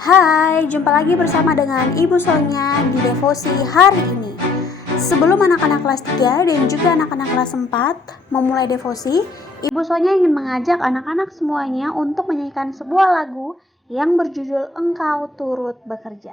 Hai, jumpa lagi bersama dengan Ibu Sonya di Devosi hari ini. Sebelum anak-anak kelas 3 dan juga anak-anak kelas 4 memulai devosi, Ibu Sonya ingin mengajak anak-anak semuanya untuk menyanyikan sebuah lagu yang berjudul Engkau Turut Bekerja.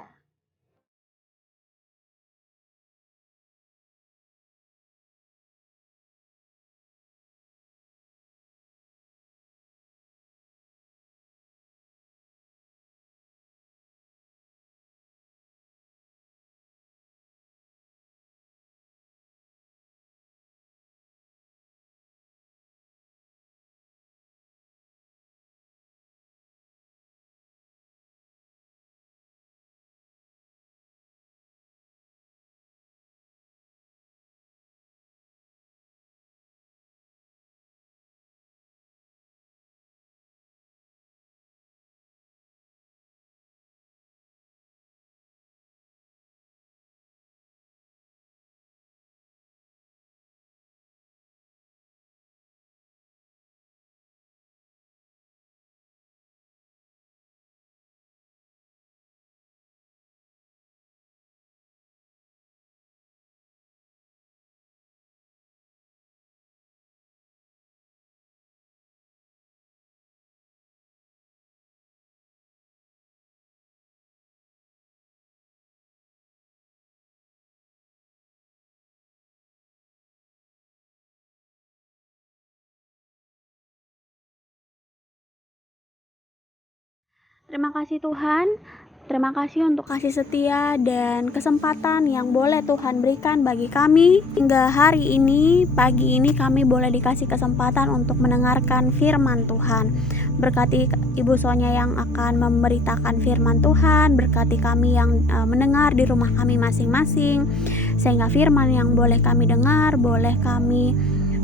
Terima kasih Tuhan, terima kasih untuk kasih setia dan kesempatan yang boleh Tuhan berikan bagi kami. Hingga hari ini, pagi ini kami boleh dikasih kesempatan untuk mendengarkan firman Tuhan. Berkati Ibu Sonya yang akan memberitakan firman Tuhan, berkati kami yang mendengar di rumah kami masing-masing, sehingga firman yang boleh kami dengar, boleh kami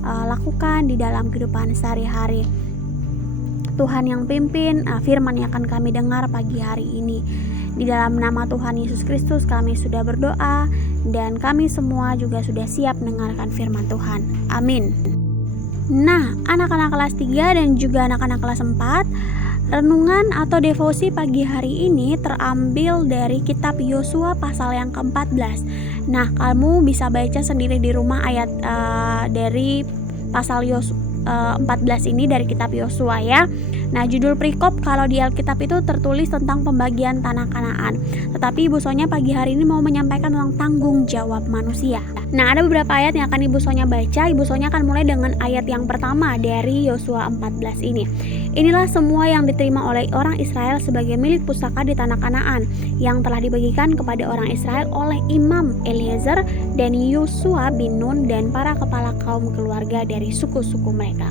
lakukan di dalam kehidupan sehari-hari. Tuhan yang pimpin firman yang akan kami dengar pagi hari ini. Di dalam nama Tuhan Yesus Kristus kami sudah berdoa dan kami semua juga sudah siap mendengarkan firman Tuhan. Amin. Nah, anak-anak kelas 3 dan juga anak-anak kelas 4, renungan atau devosi pagi hari ini terambil dari kitab Yosua pasal yang ke-14. Nah, kamu bisa baca sendiri di rumah ayat dari pasal 14 ini dari kitab Yosua ya. Nah, judul perikop kalau di Alkitab itu tertulis tentang pembagian tanah Kanaan. Tetapi Ibu Sonya pagi hari ini mau menyampaikan tentang tanggung jawab manusia. Nah, ada beberapa ayat yang akan Ibu Sonya baca. Ibu Sonya akan mulai dengan ayat yang pertama dari Yosua 14 ini. Inilah semua yang diterima oleh orang Israel sebagai milik pusaka di tanah Kanaan yang telah dibagikan kepada orang Israel oleh Imam Eliezer dan Yosua bin Nun dan para kepala kaum keluarga dari suku-suku mereka.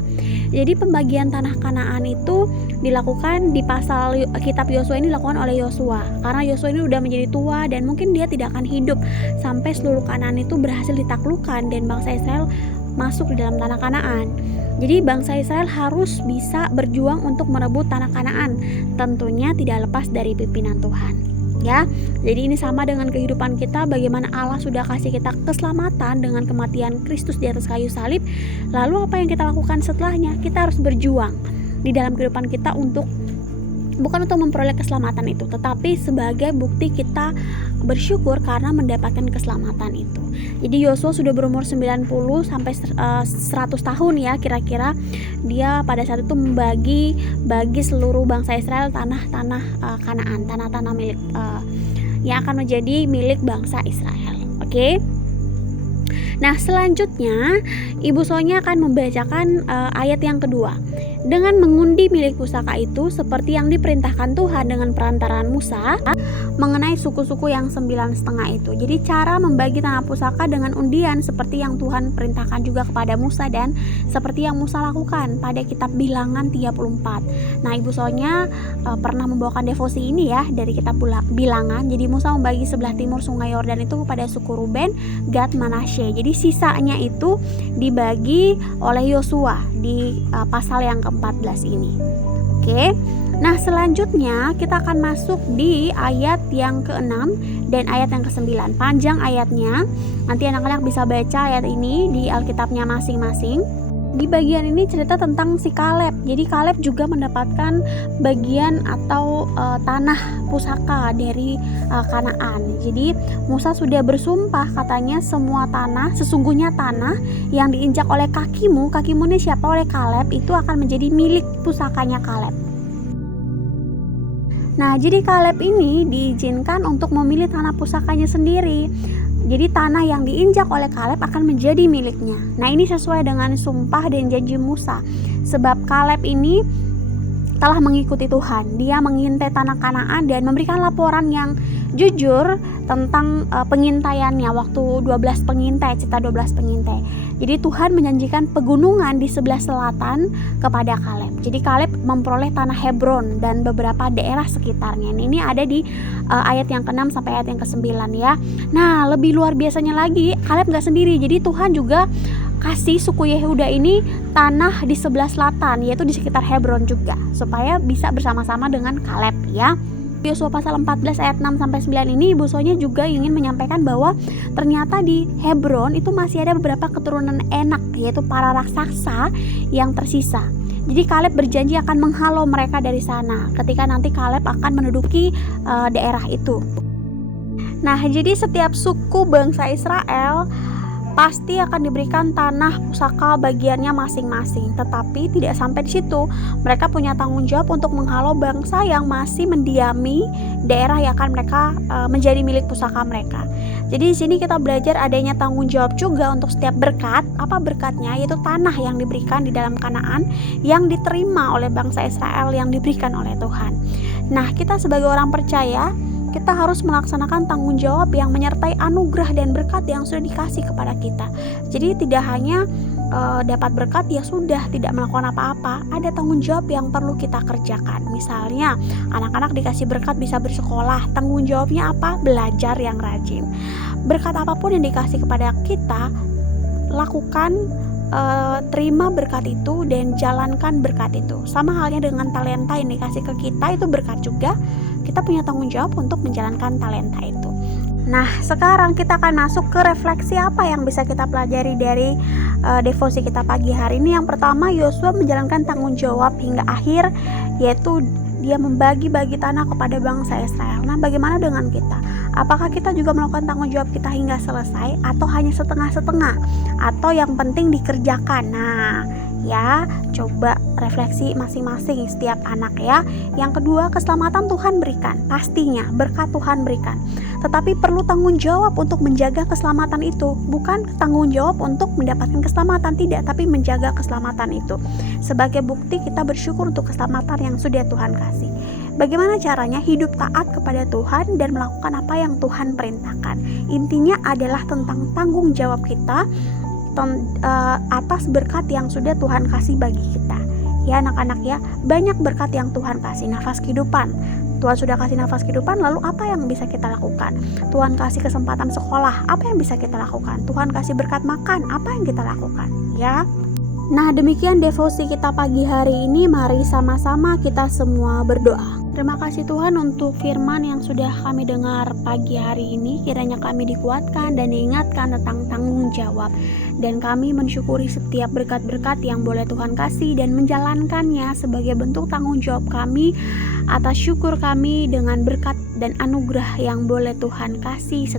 Jadi pembagian tanah Kanaan itu dilakukan di pasal kitab Yosua ini dilakukan oleh Yosua. Karena Yosua ini udah menjadi tua dan mungkin dia tidak akan hidup sampai seluruh Kanaan itu berhasil ditaklukkan dan bangsa Israel masuk di dalam tanah Kanaan. Jadi bangsa Israel harus bisa berjuang untuk merebut tanah Kanaan. Tentunya tidak lepas dari pimpinan Tuhan. Ya, jadi ini sama dengan kehidupan kita, bagaimana Allah sudah kasih kita keselamatan dengan kematian Kristus di atas kayu salib. Lalu apa yang kita lakukan setelahnya? Kita harus berjuang di dalam kehidupan kita bukan untuk memperoleh keselamatan itu, tetapi sebagai bukti kita bersyukur karena mendapatkan keselamatan itu. Jadi Yosua sudah berumur 90 sampai 100 tahun ya kira-kira. Dia pada saat itu bagi seluruh bangsa Israel tanah-tanah Kanaan, tanah-tanah milik yang akan menjadi milik bangsa Israel. Oke. Nah, selanjutnya Ibu Sonya akan membacakan ayat yang kedua. Dengan mengundi milik pusaka itu seperti yang diperintahkan Tuhan dengan perantaraan Musa mengenai suku-suku yang 9,5 itu. Jadi cara membagi tanah pusaka dengan undian seperti yang Tuhan perintahkan juga kepada Musa dan seperti yang Musa lakukan pada kitab Bilangan 34. Nah, Ibu Sonya pernah membawakan devosi ini ya dari kitab Bilangan. Jadi Musa membagi sebelah timur sungai Yordan itu kepada suku Ruben, Gad, Manasye. Jadi sisanya itu dibagi oleh Yosua di pasal yang ke-14 ini. Oke. Nah, selanjutnya kita akan masuk di ayat yang ke-6 dan ayat yang ke-9. Panjang ayatnya. Nanti anak-anak bisa baca ayat ini di Alkitabnya masing-masing. Di bagian ini cerita tentang si Kaleb. Jadi Kaleb juga mendapatkan bagian atau tanah pusaka dari Kanaan. Jadi Musa sudah bersumpah, katanya semua tanah, sesungguhnya tanah yang diinjak oleh kakimu ini siapa, oleh Kaleb, itu akan menjadi milik pusakanya Kaleb. Nah, jadi Kaleb ini diizinkan untuk memilih tanah pusakanya sendiri. Jadi tanah yang diinjak oleh Kaleb akan menjadi miliknya. Nah, ini sesuai dengan sumpah dan janji Musa. Sebab Kaleb ini telah mengikuti Tuhan. Dia mengintai tanah Kanaan dan memberikan laporan yang jujur tentang pengintaiannya waktu 12 pengintai, cerita 12 pengintai. Jadi Tuhan menjanjikan pegunungan di sebelah selatan kepada Kaleb. Jadi Kaleb memperoleh tanah Hebron dan beberapa daerah sekitarnya. Ini ada di ayat yang ke-6 sampai ayat yang ke-9 ya. Nah, lebih luar biasanya lagi, Kaleb gak sendiri. Jadi Tuhan juga kasih suku Yehuda ini tanah di sebelah selatan, yaitu di sekitar Hebron juga, supaya bisa bersama-sama dengan Kaleb ya. Yosua pasal 14 ayat 6 sampai 9 ini Ibu Sonya juga ingin menyampaikan bahwa ternyata di Hebron itu masih ada beberapa keturunan Enak, yaitu para raksasa yang tersisa. Jadi Kaleb berjanji akan menghalau mereka dari sana ketika nanti Kaleb akan menduduki daerah itu. Nah, jadi setiap suku bangsa Israel pasti akan diberikan tanah pusaka bagiannya masing-masing. Tetapi tidak sampai di situ, mereka punya tanggung jawab untuk menghalau bangsa yang masih mendiami daerah yang akan mereka menjadi milik pusaka mereka. Jadi di sini kita belajar adanya tanggung jawab juga untuk setiap berkat. Apa berkatnya? Yaitu tanah yang diberikan di dalam Kanaan yang diterima oleh bangsa Israel yang diberikan oleh Tuhan. Nah, kita sebagai orang percaya, kita harus melaksanakan tanggung jawab yang menyertai anugerah dan berkat yang sudah dikasih kepada kita. Jadi tidak hanya dapat berkat ya sudah, tidak melakukan apa-apa. Ada tanggung jawab yang perlu kita kerjakan. Misalnya anak-anak dikasih berkat bisa bersekolah, tanggung jawabnya apa? Belajar yang rajin. Berkat apapun yang dikasih kepada kita, lakukan, terima berkat itu dan jalankan berkat itu. Sama halnya dengan talenta yang dikasih ke kita, itu berkat juga. Kita punya tanggung jawab untuk menjalankan talenta itu. Nah, sekarang kita akan masuk ke refleksi apa yang bisa kita pelajari dari devosi kita pagi hari ini. Yang pertama, Yosua menjalankan tanggung jawab hingga akhir, yaitu dia membagi-bagi tanah kepada bangsa Israel. Nah, bagaimana dengan kita? Apakah kita juga melakukan tanggung jawab kita hingga selesai, atau hanya setengah-setengah, atau yang penting dikerjakan? Nah, ya, coba refleksi masing-masing setiap anak ya. Yang kedua, keselamatan Tuhan berikan, pastinya berkat Tuhan berikan. Tetapi perlu tanggung jawab untuk menjaga keselamatan itu. Bukan tanggung jawab untuk mendapatkan keselamatan, tidak, tapi menjaga keselamatan itu. Sebagai bukti kita bersyukur untuk keselamatan yang sudah Tuhan kasih. Bagaimana caranya? Hidup taat kepada Tuhan dan melakukan apa yang Tuhan perintahkan. Intinya adalah tentang tanggung jawab kita atas berkat yang sudah Tuhan kasih bagi kita. Ya anak-anak ya, banyak berkat yang Tuhan kasih. Nafas kehidupan, Tuhan sudah kasih nafas kehidupan, lalu apa yang bisa kita lakukan? Tuhan kasih kesempatan sekolah, apa yang bisa kita lakukan? Tuhan kasih berkat makan, apa yang kita lakukan? Ya. Nah, demikian devosi kita pagi hari ini. Mari sama-sama kita semua berdoa. Terima kasih Tuhan untuk firman yang sudah kami dengar pagi hari ini. Kiranya kami dikuatkan dan diingatkan tentang tanggung jawab. Dan kami mensyukuri setiap berkat-berkat yang boleh Tuhan kasih dan menjalankannya sebagai bentuk tanggung jawab kami atas syukur kami dengan berkat dan anugerah yang boleh Tuhan kasih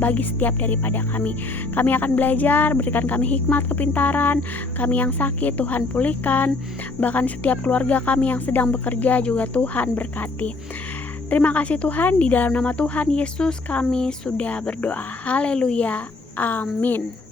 bagi setiap daripada kami. Kami akan belajar, berikan kami hikmat, kepintaran. Kami yang sakit Tuhan pulihkan. Bahkan setiap keluarga kami yang sedang bekerja juga Tuhan berkati. Terima kasih Tuhan, di dalam nama Tuhan Yesus kami sudah berdoa. Haleluya. Amin.